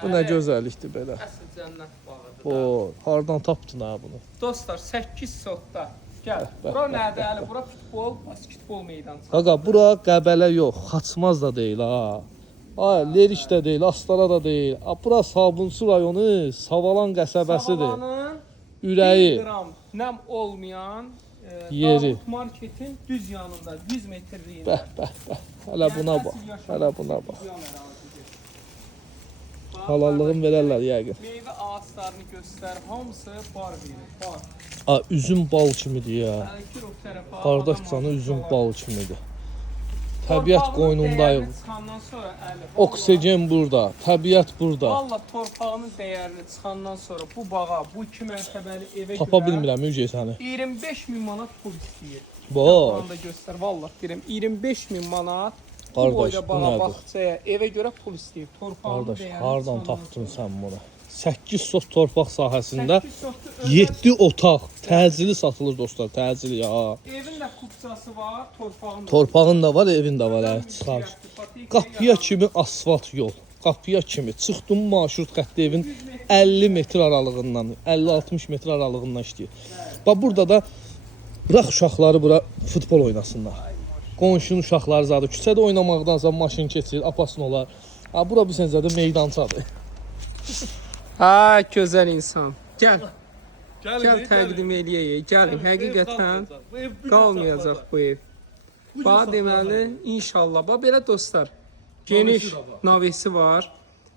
Bu nə gözəllikdir belə. Əsl cənnət bağıdır. O, hardan tapdın ha bunu? Dostlar 8 sotda. Gəl. Bura nədir? Əli bura futbol, basketbol meydanı. Qaqa, bura Qəbələ yox, Xaçmaz da deyil ha. Ay, Leriş də deyil, Astara da deyil. Bura Sabunçu rayonu, Savalan qəsəbəsidir. Savalanın Ürəyi, 1 qram nəm olmayan yeri. Davut Marketin düz yanında 100 metrliyində. Bəh. Hələ buna bax, hələ buna bax. Halallığın verərlər yəqin. Meyvə ağaçlarını göstər, hamısı bar verir, bar. Üzüm bal kimidir ya. Əlkir o tərəfə. Qardaş canı üzüm bal kimidir. Təbiət qoynundayıq. Çıxandan sonra əli. Oksigen burada, təbiət burada. Valla torpağının dəyərini çıxandan sonra bu bağa, bu 2 mərtəbəli evə Tapa bilmirəm Müjde səni. 25 min manat pul istəyir. Bax. Da göstər, valla deyirəm 25 min manat. Qardaş, bu boyda bu bağa nədir? bağçaya, evə görə pul istəyir. Torpağının Qardaş, dəyərini hardan çıxandan tapdın sonra. sən bunu? 8 sot torpaq sahəsində 8 sotlu özəl 7 otaq, təcili satılır dostlar, təcili ya. evin də kupçası var, torpağın da. Torpağın da var, evin də var, çıxar. Qapıya kimi asfalt yol. Qapıya kimi çıxdım marşrut xətti evin 50 metr aralığından, 50-60 metr aralığından işləyir. Bax burada da bırax uşaqları bura futbol oynasınlar. Qonşunun uşaqları zadı küçədə oynamaqdansa maşın keçir, apasın olar. Bura bir səncədə meydançadır. Ha, gözəl insan. Gəl. Gəl təqdim eləyək. Gəlin, həqiqətən qalmayacaq bu ev. Bax deməli, inşallah. Bax belə dostlar. Geniş navesi var.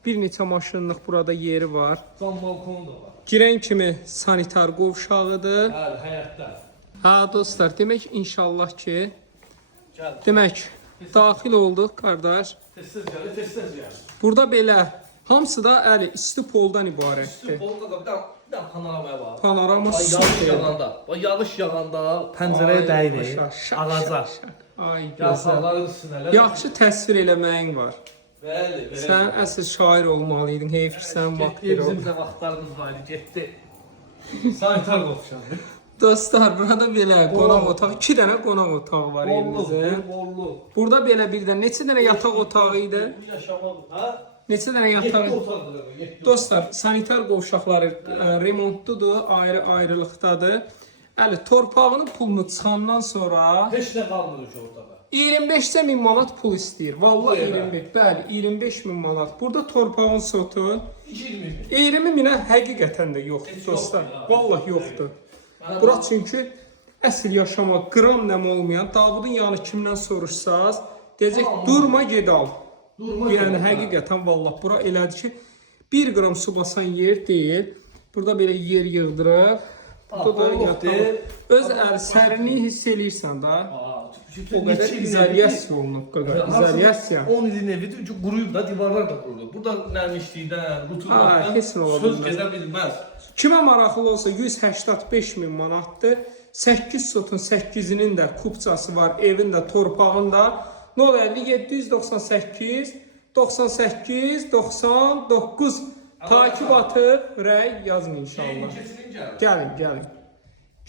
Bir neçə maşınlıq burada yeri var. Cam balkonu da var. Girən kimi sanitar qovşağıdır. Bəli, həyətdə. Ha dostlar, demək inşallah ki, demək daxil olduq qardaş. Tez-tez gəlir. Burada belə hamısı da əli isti poldan ibarətdir. Polda da bir dənə panoramaya var. Panorama Yağış super. yağanda, yağış yağanda pəncərəyə dəyir, ağaca. Ay gözəl. Yarpaqların üstünə. Yaxşı təsvir eləməyin var. Bəli. Sən əsl şair olmalıydın. Heyf ki, sən vaxt bir ol. Bizim də vaxtlarımız var idi, getdi. Sanitar qovşağı. Dostlar, burada belə qonaq otağı, 2 dənə qonaq otağı var evimizin. Burada belə bir də neçə dənə yataq otağı idi? Yaşamaq, ha? Neçə dənə yataq? Dostlar, sanitar qovşaqları remontludur, ayrı-ayrılıqdadır. Əli, torpağının pulunu çıxandan sonra Heç nə qalmır ki ortada. 25 min manat pul istəyir. Vallahi 25. Bəli, 25 min manat. Burada torpağın sotu 20 minə həqiqətən də yoxdur dostlar. Vallahi yoxdur. Bura çünki əsl yaşamaq, qram nəm olmayan, Davudun yanı kimdən soruşsaz, deyəcək durma ged al. Yəni həqiqətən vallahi bura elədir ki, 1 qram su basan yer deyil. Burada belə yer yığdırıb. Burada da yataq. Öz sərinliyi hiss eləyirsən da. O qədər izolyasiya olunub, izolyasiya. 10 ilin evidir, quruyub da, divarlar da qurulub. Burada nərmişlikdən, rutubətdən söz gedə bilməz. Kimə maraqlı olsa 185 min manatdır. 8 sotun 8-inin də kupçası var, evin də, torpağın da. 050 798 99 takip atıb, ürək yazın inşallah. Gəlin.